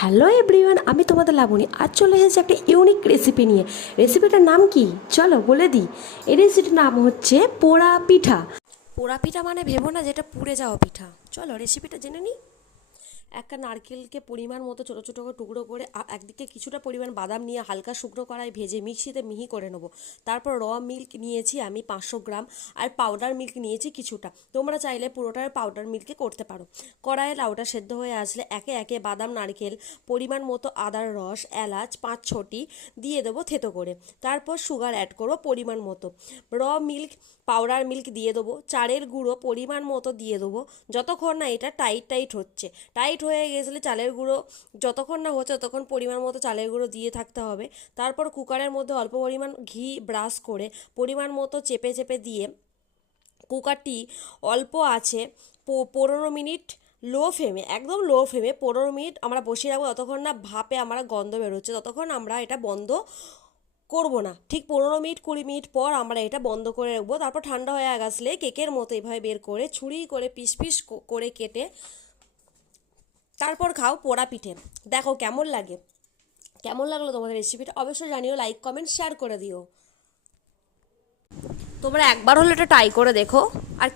Hello everyone, আমি তোমাদের লাবণী। আজ চলে এসেছি একটা ইউনিক রেসিপি নিয়ে। রেসিপিটার নাম কি চলো বলে দিই। এই রেসিপিটার নাম হচ্ছে পোড়া পিঠা। পোড়া পিঠা মানে ভেবো না যেটা পুড়ে যাওয়া পিঠা। চলো রেসিপিটা জেনে নিই। একটা নারকেলকে পরিমাণ মতো ছোটো ছোটো করে টুকরো করে একদিকে কিছুটা পরিমাণ বাদাম নিয়ে হালকা শুকনো কড়াই ভেজে মিক্সিতে মিহি করে নেবো। তারপর মিল্ক নিয়েছি আমি 500 গ্রাম, আর পাউডার মিল্ক নিয়েছি কিছুটা। তোমরা চাইলে পুরোটার পাউডার মিল্কে করতে পারো। কড়াইয়ে লাউটা সেদ্ধ হয়ে আসলে একে একে বাদাম, নারকেল, পরিমাণ মতো আদার রস, এলাচ 5-6টি দিয়ে দেবো থেতো করে। তারপর সুগার অ্যাড করবো পরিমাণ মতো। মিল্ক, পাউডার মিল্ক দিয়ে দেবো। চালের গুঁড়ো পরিমাণ মতো দিয়ে দেবো, যতক্ষণ না এটা টাইট টাইট হচ্ছে। টাইট হয়ে গেছলে চালের গুঁড়ো যতক্ষণ না হচ্ছে ততক্ষণ পরিমাণ মতো চালের গুঁড়ো দিয়ে থাকতে হবে। তারপর কুকারের মধ্যে অল্প পরিমাণ ঘি ব্রাশ করে পরিমাণ মতো চেপে চেপে দিয়ে কুকারটি অল্প আছে 15 মিনিট লো ফ্লেমে, একদম লো ফ্লেমে 15 মিনিট আমরা বসিয়ে রাখবো। ততক্ষণ না ভাপে আমরা গন্ধ বেরোচ্ছে ততক্ষণ আমরা এটা বন্ধ করবো না। ঠিক 15 মিনিট 20 মিনিট পর আমরা এটা বন্ধ করে রাখবো। তারপর ঠান্ডা হয়ে আসলে কেকের মতো এভাবে বের করে ছুরি করে পিস পিস করে কেটে তারপর খাও পোড়া পিঠে। দেখো কেমন লাগে। কেমন লাগলো তোমাদের রেসিপিটা অবশ্যই জানিও, লাইক কমেন্ট শেয়ার করে দিও। তোমরা একবার হলে এটা ট্রাই করে দেখো। আর